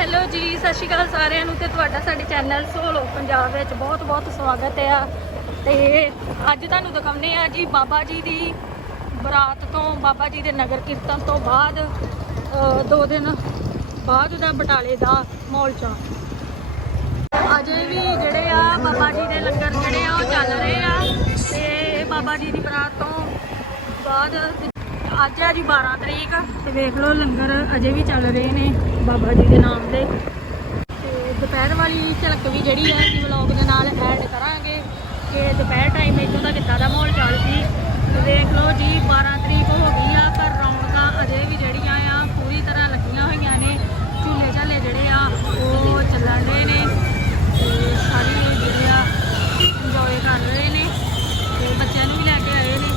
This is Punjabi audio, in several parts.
ਹੈਲੋ ਜੀ, ਸਤਿ ਸ਼੍ਰੀ ਅਕਾਲ ਸਾਰਿਆਂ ਨੂੰ ਤੇ ਤੁਹਾਡਾ ਸਾਡੇ ਚੈਨਲ ਸੋਲੋ ਪੰਜਾਬ ਵਿੱਚ ਬਹੁਤ ਬਹੁਤ ਸਵਾਗਤ ਹੈ। ਤੇ ਅੱਜ ਤੁਹਾਨੂੰ ਦਿਖਾਉਂਦੇ ਆ ਜੀ ਬਾਬਾ ਜੀ ਦੀ ਬਰਾਤ ਤੋਂ, ਬਾਬਾ ਜੀ ਦੇ ਨਗਰ ਕੀਰਤਨ ਤੋਂ ਬਾਅਦ ਦੋ ਦਿਨ ਬਾਅਦ ਦਾ ਬਟਾਲੇ ਦਾ ਮੌਲ ਅਜੇ ਵੀ ਜਿਹੜੇ ਆ ਬਾਬਾ ਜੀ ਦੇ ਲੰਗਰ ਜਿਹੜੇ ਆ ਉਹ ਚੱਲ ਰਹੇ ਆ ਤੇ ਬਾਬਾ ਜੀ ਦੀ ਬਰਾਤ ਤੋਂ ਬਾਅਦ ਅੱਜ ਆ ਜੀ 12 ਤਰੀਕ ਤੇ ਵੇਖ ਲਓ ਲੰਗਰ ਅਜੇ ਵੀ ਚੱਲ ਰਹੇ ਨੇ ਬਾਬਾ ਜੀ ਦੇ ਨਾਮ 'ਤੇ। ਤੇ ਦੁਪਹਿਰ ਵਾਲੀ ਝਲਕ ਵੀ ਜਿਹੜੀ ਹੈ ਜੀ ਵਲੌਗ ਦੇ ਨਾਲ ਐਡ ਕਰਾਂਗੇ ਕਿ ਦੁਪਹਿਰ ਟਾਈਮ ਇੱਥੋਂ ਦਾ ਕਿੱਦਾਂ ਦਾ ਮਾਹੌਲ ਚੱਲ ਸੀ। ਤੇ ਵੇਖ ਲਓ ਜੀ 12 ਤਰੀਕ ਹੋ ਗਈ ਆ ਪਰ ਰੌਣਕਾਂ ਅਜੇ ਵੀ ਜਿਹੜੀਆਂ ਆ, ਪੂਰੀ ਤਰ੍ਹਾਂ ਲੱਗੀਆਂ ਹੋਈਆਂ ਨੇ। ਝੂਲੇ ਝਾਲੇ ਜਿਹੜੇ ਆ, ਉਹ ਚੱਲਣ ਰਹੇ ਨੇ ਤੇ ਸਾਰੇ ਜਿਹੜੇ ਆ ਇੰਜੋਏ ਕਰ ਰਹੇ ਨੇ ਤੇ ਬੱਚਿਆਂ ਨੂੰ ਵੀ ਲੈ ਕੇ ਆਏ ਨੇ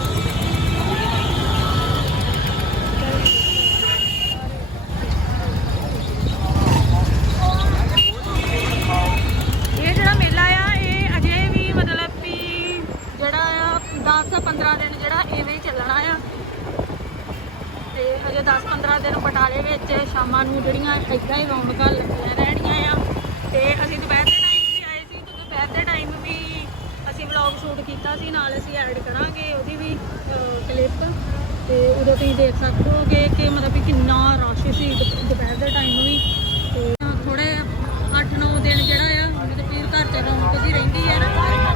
ਇਹ ਜਿਹੜਾ ਮੇਲਾ ਆ ਇਹ ਅਜੇ ਵੀ ਮਤਲਬ ਵੀ ਜਿਹੜਾ ਆ 10 15 ਦਿਨ ਜਿਹੜਾ ਐਵੇਂ ਹੀ ਚੱਲਣਾ ਆ ਤੇ ਅਜੇ 10 15 ਦਿਨ ਬਟਾਲੇ ਵਿੱਚ ਸ਼ਾਮਾਂ ਨੂੰ ਜਿਹੜੀਆਂ ਏਦਾਂ ਹੀ ਰੌਣਕਾਂ ਲੱਗੀਆਂ ਰਹਿਣੀਆਂ ਆ। ਤੇ ਅਸੀਂ ਦੁਪਹਿਰ ਦੇ ਟਾਈਮ ਵੀ ਆਏ ਸੀ, ਤੇ ਦੁਪਹਿਰ ਦੇ ਟਾਈਮ ਵੀ ਅਸੀਂ ਵਲੌਗ ਸ਼ੂਟ ਕੀਤਾ ਸੀ, ਨਾਲ ਅਸੀਂ ਐਡ ਕਰਾਂਗੇ ਉਹਦੀ ਵੀ ਕਲਿੱਪ ਤੇ ਉਦੋਂ ਤੁਸੀਂ ਦੇਖ ਸਕੋਗੇ ਕਿ ਮਤਲਬ ਕਿ ਕਿੰਨਾ ਰਸ਼ ਸੀ ਦੁਪਹਿਰ ਦੇ ਟਾਈਮ ਵੀ। ਤੇ ਥੋੜੇ 8-9 ਦਿਨ ਜਿਹੜਾ ਆ, ਮਤਲਬ ਵੀ ਘਰ 'ਤੇ ਰੌਣਕ ਜੀ ਰਹਿੰਦੀ ਹੈ ਨਾ।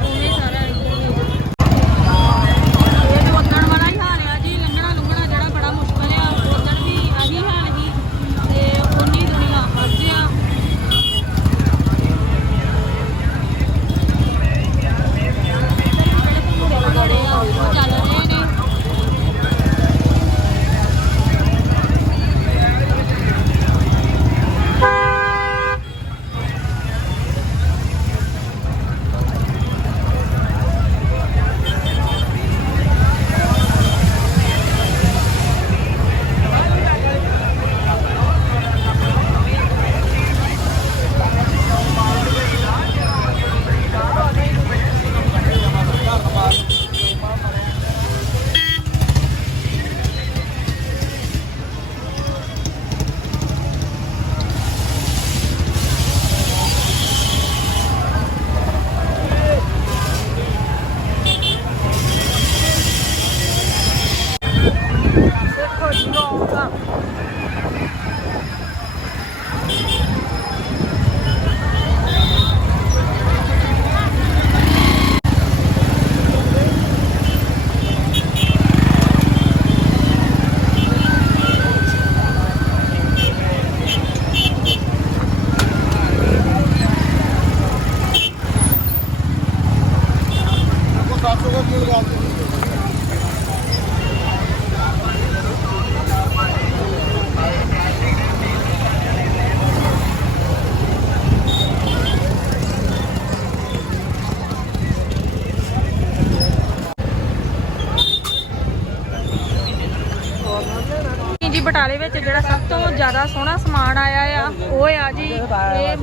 ਤੇ ਜਿਹੜਾ ਸਭ ਤੋਂ ਜ਼ਿਆਦਾ ਸੋਹਣਾ ਸਮਾਨ ਆਇਆ ਆ ਉਹ ਆ ਜੀ ਇਹ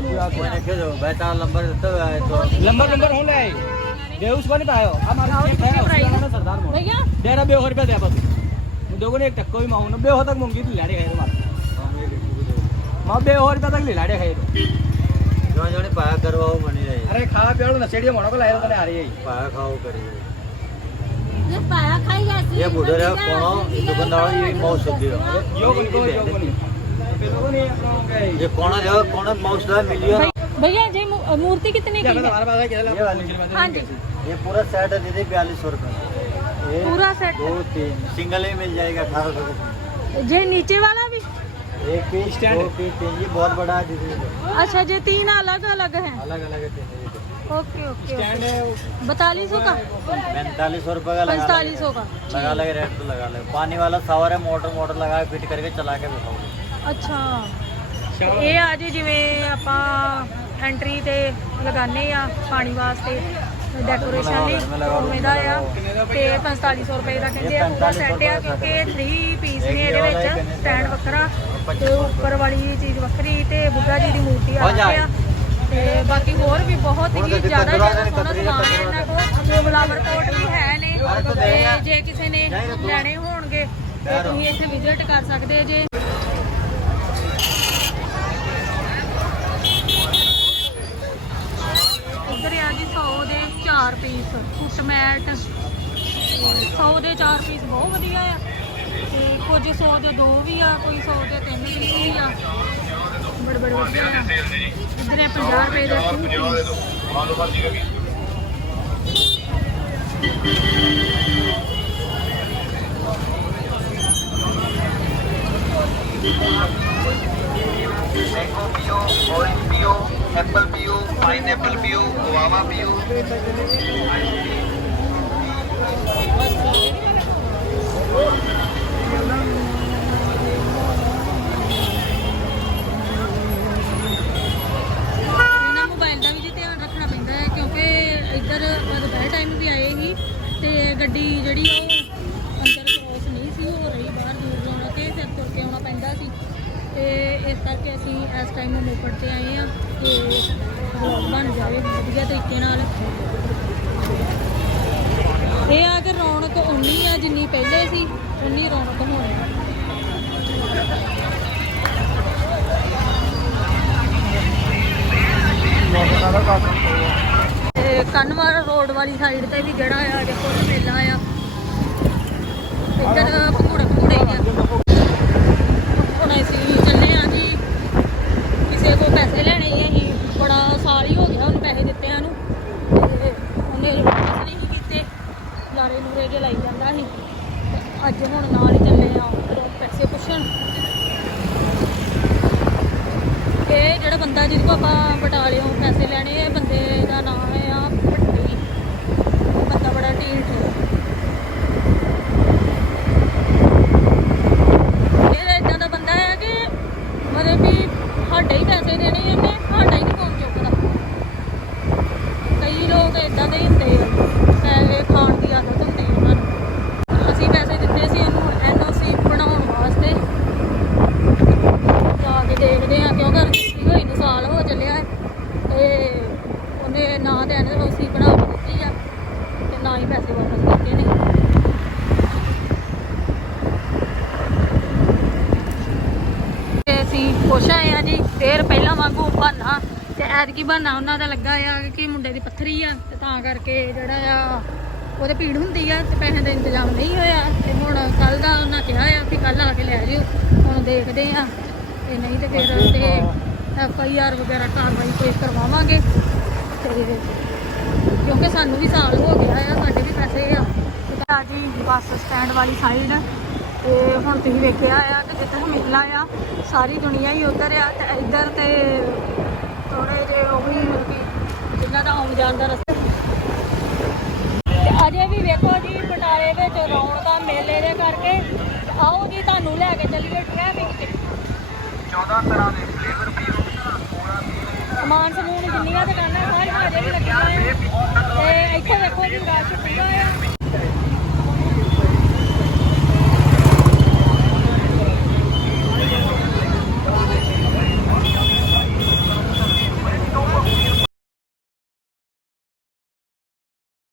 लंबर नंबर होने आई बेहूस बन पायो हमारा एक है उसका सरदार मोड़ भैया तेरा बेहो रुपया दे बस मैं दोगो ने एक टक्को भी मांगू ना बेहो तक मांगी तो लाड़े खाए तुम्हारा मैं बेहो रुपया तक लाड़े खाए जो जो पाया करवाओ मनी रही अरे खा पियो ना सेड़ियो मणो को लायो तने आ रही है पाया खाओ करी ये बूढ़े रहे कोनो दुकानदार ये माउस सब्जी यो को यो यो को नहीं लोगों ने अपना गए ये कोनो जो कोनो माउस ਦਾ मिलियन भैया जी मू- मूर्ति कितने की है हमारे पास है क्या ये वाली। हाँ जी ये पूरा सेट है दीदी बयालीस सौ रुपये ये पूरा सेट? दो तीन सिंगल ही मिल जाएगा अठारह सौ का जे नीचे वाला भी एक पीस Stand दो पीस तीन ये बहुत बड़ा है दीदी अच्छा जे तीन अलग अलग हैं अलग अलग है तीन ओके ओके स्टैंड है बतालीस सौ का पैंतालीस सौ रुपये का लगा पैंतालीस सौ का लगा लगे रेट तो लगा लगे पानी वाला सावर है मोटर मोटर लगा के फिट करके चला के दिखाओगे ਅੱਛਾ ਤੇ ਇਹ ਆ ਜੀ ਜਿਵੇਂ ਆਪਾਂ ਐਂਟਰੀ ਤੇ ਲਗਾਨੇ ਆ ਪਾਣੀ ਵਾਸਤੇ ਡੈਕੋਰੇਸ਼ਨ ਲਈ ਉਵੇਂ ਦਾ ਆ ਤੇ 4500 ਰੁਪਏ ਦਾ ਕਹਿੰਦੇ ਆ ਪੂਰਾ ਸੈੱਟ ਆ ਕਿਉਂਕਿ 3 ਪੀਸ ਨੇ ਇਹਦੇ ਵਿੱਚ ਸਟੈਂਡ ਵੱਖਰਾ ਤੇ ਉੱਪਰ ਵਾਲੀ ਚੀਜ਼ ਵੱਖਰੀ ਤੇ ਬੁੱਢਾ ਜੀ ਦੀ ਮੂਰਤੀ ਆ ਆ ਤੇ ਬਾਕੀ ਹੋਰ ਵੀ ਬਹੁਤ ਹੀ ਜ਼ਿਆਦਾ ਜ਼ਿਆਦਾ ਸੋਹਣਾ ਸਮਾਨ ਹੈ ਇਹਨਾਂ ਕੋਲ ਫਲਾਵਰ ਕੋਟ ਵੀ ਹੈ ਨੇ ਤੇ ਜੇ ਕਿਸੇ ਨੇ ਲੈਣੇ ਹੋਣਗੇ ਤੇ ਤੁਸੀਂ ਇੱਥੇ ਵਿਜ਼ਿਟ ਕਰ ਸਕਦੇ ਜੇ। ਗਿਫਟ ਮੈਟ 100 ਦੇ ਚਾਰ ਪੀਸ ਬਹੁਤ ਵਧੀਆ ਆ। ਤੇ ਕੁਝ 100 ਦੇ ਦੋ ਵੀ ਆ, ਕੋਈ 100 ਦੇ ਤਿੰਨ ਪੀਸ ਵੀ ਆ। ਬੜੇ ਬੜੇ ਵਧੀਆ ਆ। ਇੱਧਰ ਹੈ 50 ਰੁਪਏ ਦੇ two piece। ਕਰਕੇ ਅਸੀਂ ਇਸ ਟਾਈਮ ਮੋਪੜ ਤੇ ਆਏ ਆ ਤੇ ਵਲੌਗ ਬਣ ਜਾਵੇ ਵਧੀਆ ਤਰੀਕੇ ਨਾਲ। ਇਹ ਆ ਕਿ ਰੌਣਕ ਉਨੀ ਆ ਜਿੰਨੀ ਪਹਿਲੇ ਸੀ ਉਨੀ ਰੌਣਕ ਹੋਣੀ ਕੰਨਵਾਰ ਰੋਡ ਵਾਲੀ ਸਾਈਡ ਤੇ ਵੀ ਜਿਹੜਾ ਆ ਦੇਖੋ ਉਹ ਮੇਲਾ ਆ ਇੱਧਰ ਪਕੌੜੇ ਪਕੌੜੇ ਹੀ ਆ ਹੁਣ ਅਸੀਂ ਚੱਲੇ ਆ ਜੀ ਕਿਸੇ ਕੋ ਪੈਸੇ ਲੈਣੇ ਹੀ ਅਸੀਂ ਬੜਾ ਸਾਲ ਹੀ ਹੋ ਗਿਆ ਉਹਨੂੰ ਪੈਸੇ ਦਿੱਤਿਆਂ ਨੂੰ ਤੇ ਉਹਨੇ ਵਾਪਸ ਨਹੀਂ ਸੀ ਕੀਤੇ ਲਾਰੇ ਨੂਰੇ ਜੇ ਲਾਈ ਜਾਂਦਾ ਸੀ ਤੇ ਅੱਜ ਹੁਣ ਨਾਲ ਹੀ ਚੱਲੇ ਆ ਉਹ ਪੈਸੇ ਪੁੱਛਣ ਇਹ ਜਿਹੜਾ ਬੰਦਾ ਜਿਹਦੇ ਕੋ ਆਪਾਂ ਬਟਾਲਿਓਂ ਪੈਸੇ ਲੈਣੇ, ਇਹ ਬੰਦੇ ਦਾ ਨਾਮ ਹੈ ਆ ਭੱਟੀ। ਬੰਦਾ ਬੜਾ ਢੀਠ ਹੈ। ਇਹ ਇਦਾਂ ਦਾ ਬੰਦਾ ਹੈ ਕਿ ਮਤਲਬ ਵੀ ਸਾਡੇ ਹੀ ਪੈਸੇ ਦੇਣੇ ਇਹਨੇ ਉਹਨੇ ਹੀ ਨਹੀਂ ਪਹੁੰਚ ਚੁੱਕਦਾ ਕਈ ਲੋਕ ਇਦਾਂ ਦੇ ਹੀ ਹੁੰਦੇ ਆ ਪੈਸੇ ਖਾਣ ਦੀ ਆਦਤ ਹੁੰਦੀ ਹੈ ਉਹਨਾਂ ਨੂੰ ਅਸੀਂ ਪੈਸੇ ਦਿੱਤੇ ਸੀ ਇਹਨੂੰ ਐਨਓਸੀ ਬਣਾਉਣ ਵਾਸਤੇ ਜਾ ਕੇ ਦੇਖਦੇ ਆ ਕਿਉਂਕਿ ਰਜਿਸਟਰੀ ਹੋਈ ਨੂੰ ਸਾਲ ਹੋ ਚੱਲਿਆ ਹੈ ਤੇ ਉਹਨੇ ਨਾ ਤੇ ਐਨਓਸੀ ਬਣਾ ਕੇ ਦਿੱਤੀ ਆ ਤੇ ਨਾ ਹੀ ਪੈਸੇ ਵਾਪਸ ਕੀਤੇ ਨੇ ਤੇ ਅਸੀਂ ਖੁਸ਼ ਆਏ ਆ ਜੀ ਫੇਰ ਪਹਿਲਾਂ ਵਾਂਗੂ ਬਹਾਨਾ ਤੇ ਐਤਕੀ ਬਹਾਨਾ ਉਹਨਾਂ ਦਾ ਲੱਗਾ ਆ ਕਿ ਮੁੰਡੇ ਦੀ ਪੱਥਰੀ ਆ ਤੇ ਤਾਂ ਕਰਕੇ ਜਿਹੜਾ ਆ ਉਹਦੇ ਪੀੜ ਹੁੰਦੀ ਆ ਤੇ ਪੈਸੇ ਦਾ ਇੰਤਜ਼ਾਮ ਨਹੀਂ ਹੋਇਆ। ਤੇ ਹੁਣ ਕੱਲ ਦਾ ਉਹਨਾਂ ਕਿਹਾ ਆ ਵੀ ਕੱਲ ਆ ਕੇ ਲੈ ਜਿਓ। ਹੁਣ ਦੇਖਦੇ ਆ। ਤੇ ਨਹੀਂ ਤੇ ਫਿਰ ਤੇ ਐਫ ਆਈ ਆਰ ਵਗੈਰਾ ਕਾਰਵਾਈ ਕੋਈ ਕਰਵਾਵਾਂਗੇ। ਤੇ ਕਿਉਂਕਿ ਸਾਨੂੰ ਵੀ ਸਾਲ ਹੋ ਗਿਆ ਆ ਸਾਡੇ ਵੀ ਪੈਸੇ ਆ। ਤੇ ਆ ਜੀ ਬੱਸ ਸਟੈਂਡ ਵਾਲੀ ਸਾਈਡ ਤੇ ਹੁਣ ਤੁਸੀਂ ਵੇਖਿਆ ਆ ਕਿ ਜਿੱਧਰ ਮੇਲਾ ਆ ਸਾਰੀ ਦੁਨੀਆ ਹੀ ਉਧਰ ਆ ਤੇ ਇੱਧਰ ਤੇ ਥੋੜੇ ਜੇ ਉਹ ਵੀ ਜਿੰਨਾ ਦਾ ਆਉਣ ਜਾਣ ਦਾ ਰਸਤਾ ਅਜੇ ਵੀ ਵੇਖੋ ਜੀ ਬਟਾਲੇ ਵਿੱਚ ਰੌਣਕਾਂ ਮੇਲੇ ਦੇ ਕਰਕੇ। ਆਓ ਜੀ ਤੁਹਾਨੂੰ ਲੈ ਕੇ ਚੱਲੀਏ ਟ੍ਰੈਫਿਕ 'ਚ 14 ਤਰ੍ਹਾਂ ਦੇ ਫਲੇਵਰ ਵੀ ਸਮਾਨ ਸਮੂਨ ਜਿੰਨੀਆਂ ਦੁਕਾਨਾਂ ਸਾਰੀਆਂ ਅਜੇ ਵੀ ਲੱਗੀਆਂ ਤੇ